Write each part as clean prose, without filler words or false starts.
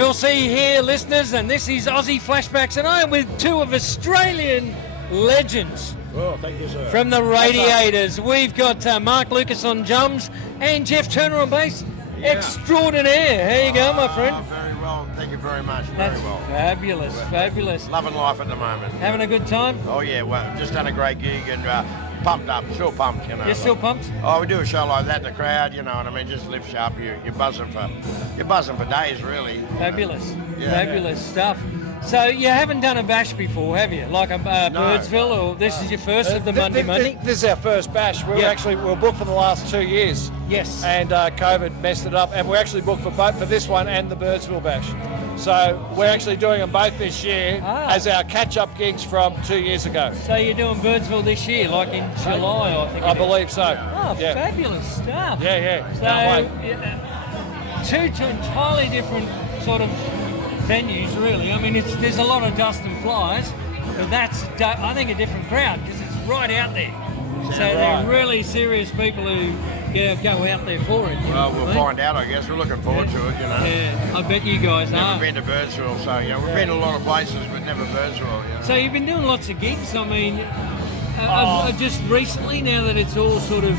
We'll see you here, listeners, and this is Aussie Flashbacks, and I am with two of Australian legends. Oh, thank you, sir. From the Radiators. We've got Mark Lucas on drums and Jeff Turner on bass. Yeah. Extraordinaire. How you going, my friend? Very well. Thank you very much. That's very well. Fabulous, fabulous. Loving life at the moment. Having a good time? Oh, yeah. Well, just done a great gig and pumped up. Still pumped, you know. You're still pumped? Oh, we do a show like that in the crowd, you know what I mean? Just lifts you up. You're buzzing for days, really. Fabulous. Yeah. Fabulous stuff. So you haven't done a bash before, have you? Like a Birdsville, or this is your first of the Mundi Mundi? This is our first bash. We were booked for the last 2 years. Yes. And COVID messed it up, and we're actually booked for both, for this one and the Birdsville bash. So we're actually doing them both this year as our catch-up gigs from 2 years ago. So you're doing Birdsville this year, like in July, I think. I believe so. Oh, yeah. Fabulous stuff. Yeah. So two entirely different sort of venues, really. I mean, there's a lot of dust and flies, but that's, I think, a different crowd because it's right out there. So they're really serious people who go out there for it. Well, we'll find out, I guess. We're looking forward to it, you know. Yeah, I bet you guys are. Never been to Birdsville, so, we've been to a lot of places, but never Birdsville, So you've been doing lots of gigs, I mean, just recently, now that it's all sort of...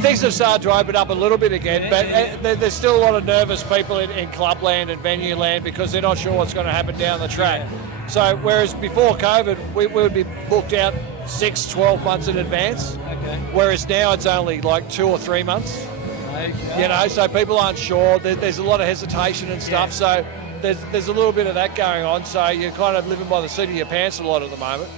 things have started to open up a little bit again, but there's still a lot of nervous people in clubland and venue land because they're not sure what's going to happen down the track. Yeah. So whereas before COVID, we would be booked out 6, 12 months in advance, whereas now it's only like 2 or 3 months. You know, so people aren't sure. There's a lot of hesitation and stuff, so there's a little bit of that going on, so you're kind of living by the seat of your pants a lot at the moment.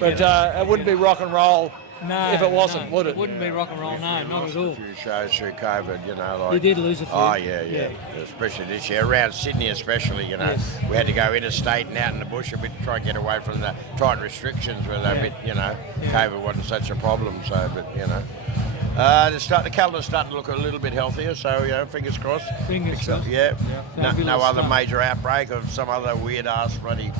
But it wouldn't be rock and roll if it wasn't, would it? It wouldn't be rock and roll, no, not at all. A few shows through COVID, you know. Like, you did lose a few. Oh, yeah. Especially this year, around Sydney especially, you know. Yes. We had to go interstate and out in the bush a bit to try and get away from the tight restrictions where they're a bit, you know, COVID wasn't such a problem, so, but, you know. The calendar's starting to look a little bit healthier, so, fingers crossed. Fingers crossed. Yeah. No other major outbreak of some other weird-ass bloody...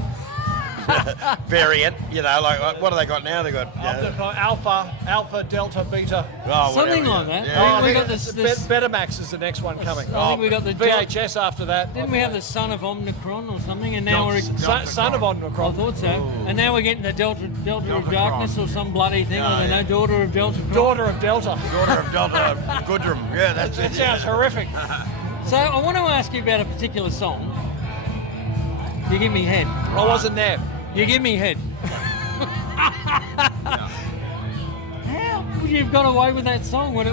variant, you know, like what have they got now? They got Alpha, Delta, Beta. Something like that. Yeah. We got this Betamax is the next one coming. I think we got the VHS after that. Didn't we have the Son of Omicron or something? And now we're Son of Omicron. I thought so. Ooh. And now we're getting the Delta of Darkness or some bloody thing. I don't know. Daughter of Delta. Daughter of Delta. Goodrum. Yeah, that's it. It sounds horrific. So I want to ask you about a particular song. You give me head. I wasn't there. You give me head. How would you have got away with that song when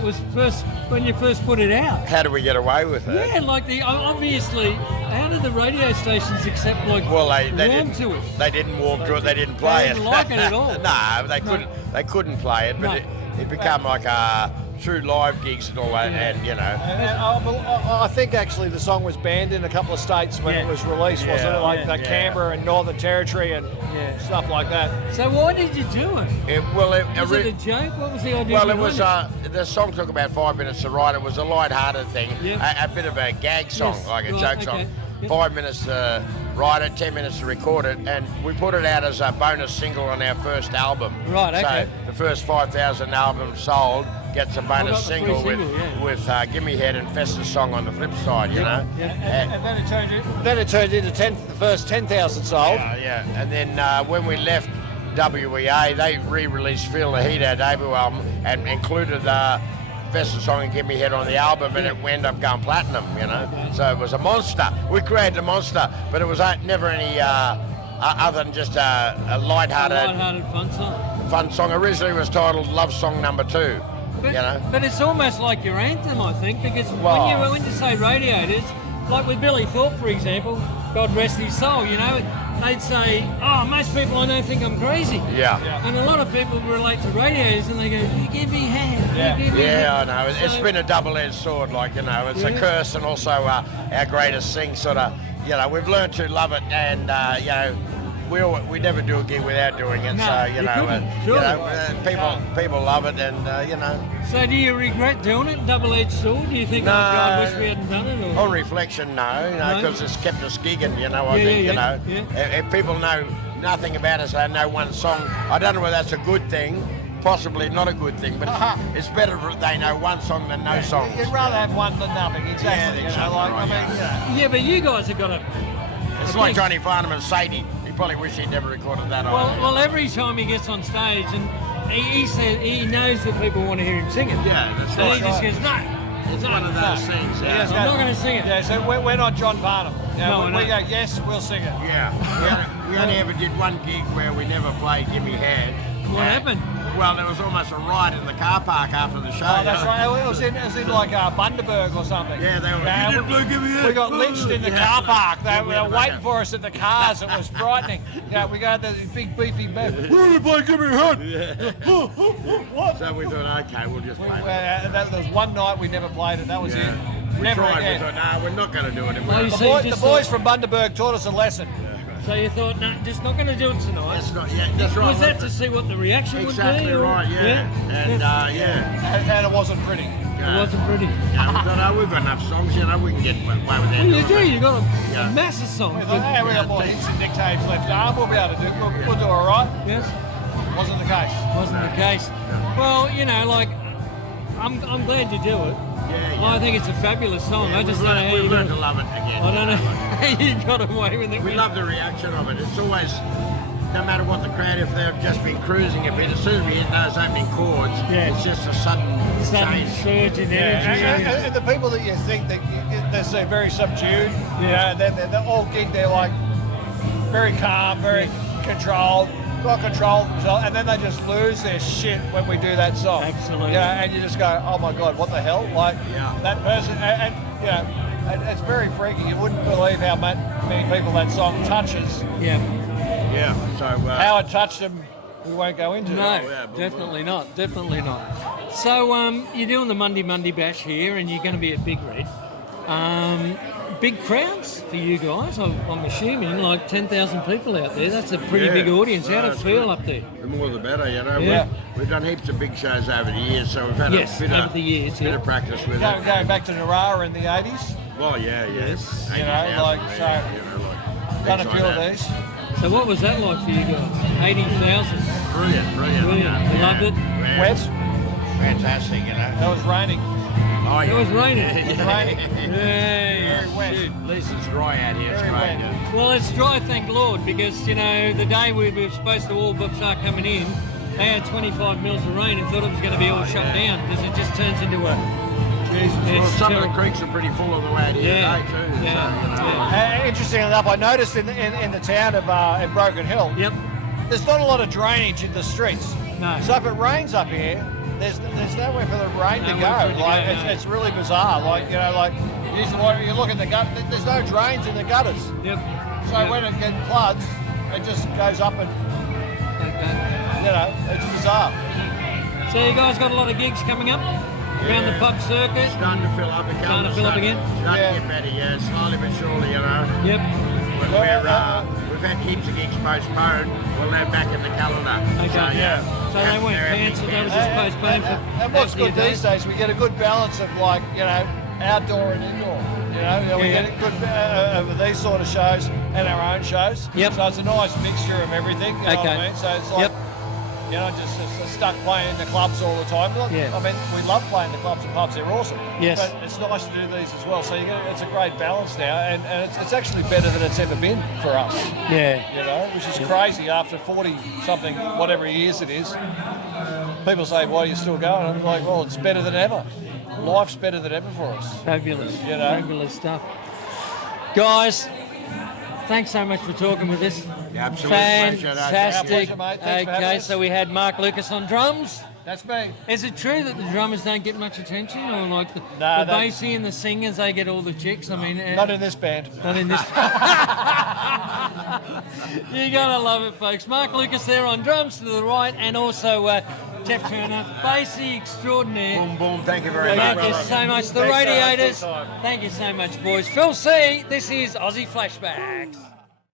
you first put it out? How did we get away with it? Yeah, like obviously, how did the radio stations accept warm to it? They didn't warm to it. They didn't play it. They didn't like it at all. No, they couldn't. They couldn't play it, but it became like through live gigs and all that, and you know. I think actually the song was banned in a couple of states when it was released, wasn't it? Like Canberra and Northern Territory and stuff like that. So why did you do it? Was it a joke? What was the idea? Well, it was. The song took about 5 minutes to write. It was a light-hearted thing, a bit of a gag song, like a joke song. 5 minutes to write it, 10 minutes to record it, and we put it out as a bonus single on our first album. Right, okay. So the first 5,000 albums sold gets a bonus single with Gimme Head and Festa's song on the flip side, you know. Yeah. And then it turned into the first 10,000 sold. Yeah. And then when we left WEA, they re-released Phill, the Heat, our debut album, and included Festa's song and Give Me Head on the album, and it ended up going platinum, you know. So it was a monster. We created a monster, but it was never any other than just a light-hearted fun song. Originally it was titled Love Song Number 2. But it's almost like your anthem, I think, because when you say Radiators, like with Billy Thorpe, for example, God rest his soul, you know, they'd say, most people I know think I'm crazy. Yeah. And a lot of people relate to Radiators and they go, you give me hand. I know. It's been a double-edged sword, like, you know, it's a curse and also our greatest thing, sort of, you know, we've learned to love it and, you know, we never do a gig without doing it, people love it, and you know. So do you regret doing it, double-edged sword? Do you think, oh God, I wish we hadn't done it? On reflection, no, because it's kept us gigging, you know. I think, you know, if people know nothing about us, they know one song. I don't know whether that's a good thing possibly not a good thing, but it's better if they know one song than no songs. You'd rather have one than nothing, exactly. Yeah, exactly right, Yeah, but you guys have got to. It's like Johnny Farnham and Sadie. He probably wish he'd never recorded that. Well, every time he gets on stage, and he said he knows that people want to hear him sing it. Yeah, that's so right. he just goes, no. It's one of those things. Yeah. I'm not going to sing it. Yeah, so we're not John Farnham. No, we go, yes, we'll sing it. Yeah. We only ever did one gig where we never played Gimme Hand. What happened? Well, there was almost a riot in the car park after the show. Oh, that's right. It was in like Bundaberg or something. Yeah, they were. We got lynched in the car park. They were waiting for us at the cars. It was frightening. Yeah, we got this big beefy man. We're going to play Give Me a Hand. What? So we thought, okay, we'll just play it. There was one night we never played it. That was it. We Never tried. again. We thought, no, we're not going to do it. Well, The boys from Bundaberg taught us a lesson. So you thought, no, just not going to do it tonight. That's right. Was that to see what the reaction would be? Exactly right, yeah. And it wasn't pretty. It wasn't pretty. Yeah, we thought, we've got enough songs, we can get away with that. Well, you do, you've got a massive song. We thought, hey, we got more hits and Nick Taves left arm, we'll be able to do it. We'll do all right. Yes. Wasn't the case. Wasn't the case. Well, I'm glad you do it. Yeah. I think it's a fabulous song. I just don't know how you learned to love it again. I don't know how you got away with it. We love the reaction of it. It's always, no matter what the crowd, if they've just been cruising a bit, as soon as we hit those opening chords, it's just a sudden change. Surge in energy. And the people that you think that they're very subdued, they're all gig, they're like very calm, very controlled, got control of themselves, and then they just lose their shit when we do that song. Absolutely. And you just go, oh my God, what the hell? Like that person, and it's very freaky. You wouldn't believe how many people that song touches. Yeah. So how it touched them, we won't go into. No, definitely not. Definitely not. So you're doing the Mundi Mundi Bash here, and you're going to be at Big Red. Big crowds for you guys, I'm assuming, like 10,000 people out there. That's a pretty big audience. How does it feel up there? The more the better, Yeah. We've done heaps of big shows over the years, so we've had a bit of practice with it. Going back to Narara in the 80s. Well, yes. Done a few of these. So what was that like for you guys? 80,000? Brilliant. You loved it? Wet. Fantastic, That was raining. Oh, It was raining. It was raining. Yeah. Very wet. At least it's dry out here. It's Very great. wet. Yeah. Well, it's dry, thank Lord, because, the day we were supposed to all start coming in, they had 25 mils of rain and thought it was going to be all shut down, because it just turns into a... Well, some of the creeks are pretty full on the way out here today too. Yeah. Interesting enough, I noticed in the town of in Broken Hill, there's not a lot of drainage in the streets. No. So if it rains up here, there's nowhere for the rain to go. It's really bizarre. Usually you look at the gut, there's no drains in the gutters. Yep. So when it gets floods, it just goes up and it's bizarre. So you guys got a lot of gigs coming up around the pub circuit. Starting to fill up again. Starting to fill up again. Starting to get better, slowly but surely, Yep. But we've had heaps of gigs postponed. Well, they're back in the calendar. Okay. So they weren't cancelled, they were just postponed for... And what's good these days, we get a good balance of outdoor and indoor. We get a good of these sort of shows and our own shows. Yep. So it's a nice mixture of everything. You know what I mean? So it's like, just stuck playing in the clubs all the time. Yeah. I mean, we love playing the clubs and pubs, they're awesome. Yes. But it's nice to do these as well. So it's a great balance now, and it's actually better than it's ever been for us. Yeah. Which is crazy after 40-something, whatever years it is. People say, why are you still going? I'm like, well, it's better than ever. Life's better than ever for us. Fabulous. Fabulous stuff. Guys, thanks so much for talking with us. Absolutely. Fantastic. Pleasure, mate. Thanks for having us. So we had Mark Lucas on drums. That's me. Is it true that the drummers don't get much attention, or like the bassy and the singers, they get all the chicks? I mean, not in this band. Not in this. You gotta love it, folks. Mark Lucas there on drums to the right, and also Jeff Turner, bassy extraordinaire. Boom, boom. Thank you very much. Thank you so much. The Radiators. Thank you so much, boys. Phill C. This is Aussie Flashbacks.